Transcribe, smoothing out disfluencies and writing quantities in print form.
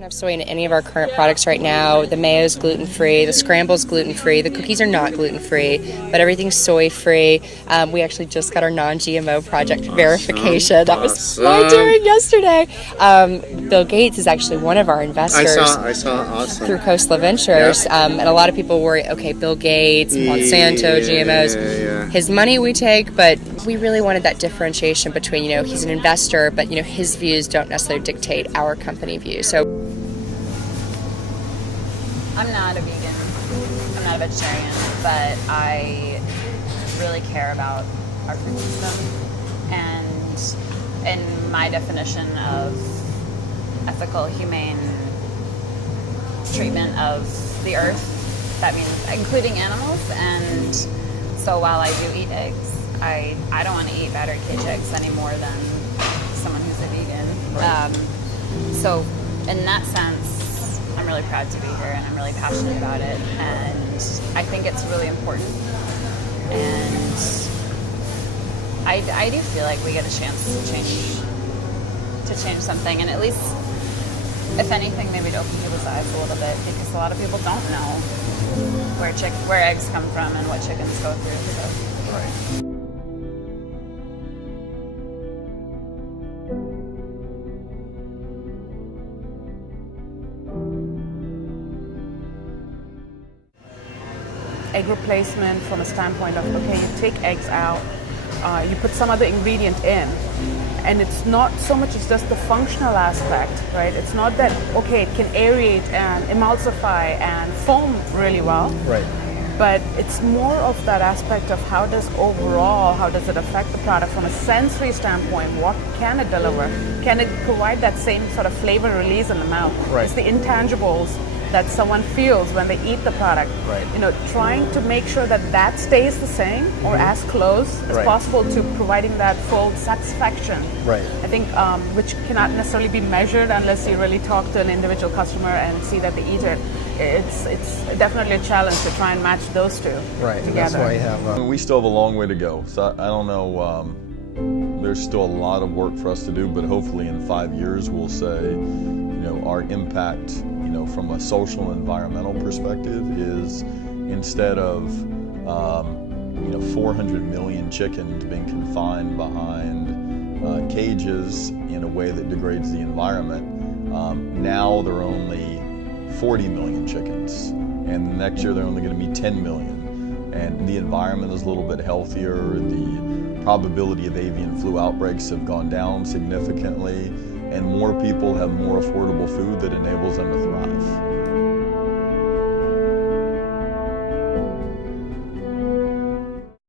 don't have soy in any of our current products right now. The mayo's gluten-free, the scramble's gluten-free, the cookies are not gluten-free, but everything's soy-free. We actually just got our non-GMO project verification. That was my doing yesterday. Bill Gates is actually one of our investors. I saw awesome. Through Coastal Ventures, and a lot of people worry, okay, Bill Gates, Monsanto, GMOs, his money we take, but we really wanted that differentiation between, he's an investor, but, his views don't necessarily dictate our company view. So I'm not a vegan, I'm not a vegetarian, but I really care about our food system, and in my definition of ethical, humane treatment of the earth, that means including animals. And so while I do eat eggs, I don't want to eat battered cage eggs any more than someone who's a vegan. Right. So in that sense, I'm really proud to be here, and I'm really passionate about it, and I think it's really important. And I do feel like we get a chance to change something, and at least, if anything, maybe to open people's eyes a little bit, because a lot of people don't know where eggs come from and what chickens go through. So. Right. Egg replacement from a standpoint of, okay, you take eggs out, you put some other ingredient in, and it's not so much as just the functional aspect, right? It's not that, okay, it can aerate and emulsify and foam really well, Right. but it's more of that aspect of how does it affect the product from a sensory standpoint? What can it deliver? Can it provide that same sort of flavor release in the mouth? Right. It's the intangibles that someone feels when they eat the product. Right. Trying to make sure that stays the same or as close as Right. possible to providing that full satisfaction. Right. I think which cannot necessarily be measured unless you really talk to an individual customer and see that they eat it. It's definitely a challenge to try and match those two Right. together. That's why you have. We still have a long way to go. So I don't know. There's still a lot of work for us to do, but hopefully in 5 years we'll say, our impact, from a social and environmental perspective is instead of 400 million chickens being confined behind cages in a way that degrades the environment, now there are only 40 million chickens, and next year there are only going to be 10 million. And the environment is a little bit healthier. The probability of avian flu outbreaks have gone down significantly, and more people have more affordable food that enables them to thrive.